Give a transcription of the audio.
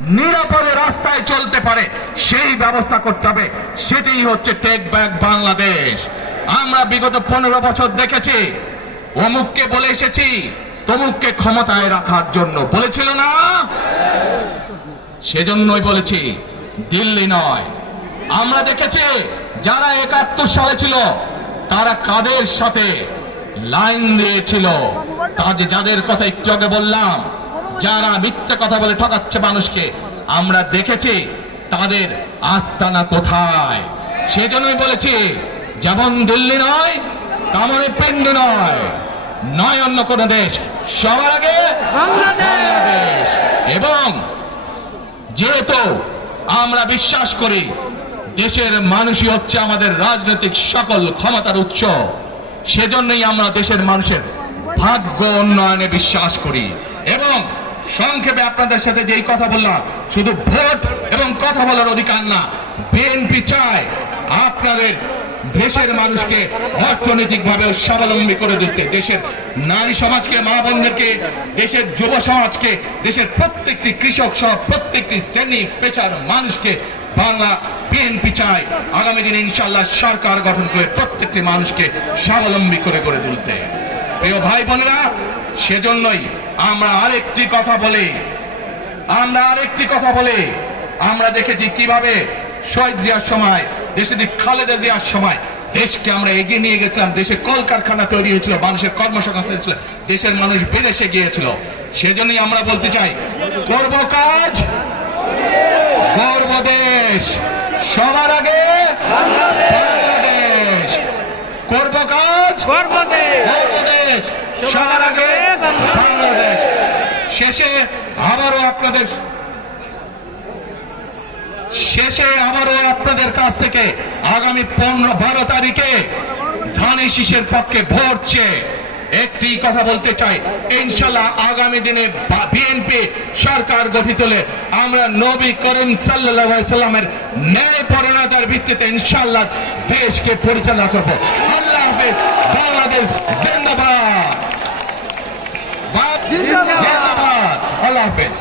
নিরাপদে রাস্তায় চলতে পারে, সেই ব্যবস্থা করতে হবে। সেটাই হচ্ছে টেক ব্যাক বাংলাদেশ আমরা বিগত পনেরো বছর দেখেছি, অমুককে বলে এসেছি, তমুককে ক্ষমতায় রাখার জন্য। বলেছিল না? সেজন্যই বলেছি, দিল্লি নয়। আমরা দেখেছি, যারা একাত্তর সালে ছিল, তারা কাদের সাথে লাইন দিয়েছিল? তাদের যাদের কথা একটু আগে বললাম যারা মিথ্যে কথা বলে ঠকাচ্ছে মানুষকে, আমরা দেখেছি তাদের আস্তানা কোথায়? সেজন্যই বলেছি, যেমন দিল্লি নয়, তেমন পিণ্ড নয়। নয় অন্য কোন দেশ, সবার আগে বাংলাদেশ। এবং যেহেতু আমরা বিশ্বাস করি দেশের মানুষই হচ্ছে আমাদের রাজনৈতিক সকল ক্ষমতার উৎস, সেজন্যই আমরা দেশের মানুষের ভাগ্য উন্নয়নে বিশ্বাস করি। এবং সংক্ষেপে আপনাদের সাথে যেই কথা বললাম, শুধু ভোট এবং কথা বলার অধিকার না, বিএনপি চায় আপনাদের দেশের মানুষকে অর্থনৈতিক ভাবে স্বাবলম্বী করে দিতে দেশের নারী সমাজকে, মা বোনদেরকে, দেশের যুব সমাজকে, দেশের প্রত্যেকটি কৃষক সহ প্রত্যেকটি শ্রেণি, পেশার মানুষকে বাংলা বিএনপি চায়। আগামী দিনে ইনশাল্লাহ সরকার গঠন করে প্রত্যেকটি মানুষকে স্বাবলম্বী করে গড়ে তুলতে। প্রিয় ভাই বোনেরা, সেজন্যই আমরা আরেকটি কথা বলি। আমরা আরেকটি কথা বলি। আমরা দেখেছি কীভাবে শহীদ জিয়ার সময় দেশে খালেদা জিয়ার সময় দেশকে আমরা এগিয়ে নিয়ে গেছিলাম। দেশে কলকারখানা তৈরি হয়েছিল, মানুষের কর্মসংস্থান ছিল দেশের মানুষ বিদেশে গিয়েছিল। সেজন্যই আমরা বলতে চাই, করব কাজ গর্ব দেশ। সবার আগে করব কাজ। গর্বদেশ। সবার আগে বাংলাদেশ। শেষে আবারও আপনাদের শেষে আবারও আপনাদের কাছ থেকে আগামী পনেরো বারো তারিখে ধানি শীষের পক্ষে ভোট চেয়ে একটি কথা বলতে চাই। ইনশাল্লাহ আগামী দিনে বিএনপি সরকার গঠিত হলে আমরা নবী করিম সাল্লামের ন্যায় পরিণতার ভিত্তিতে ইনশাল্লাহ দেশকে পরিচালনা করব। হাফেজ বাংলাদেশ জিন্দাবাদ। জিন্দাবাদ। আল্লাহ হাফেজ।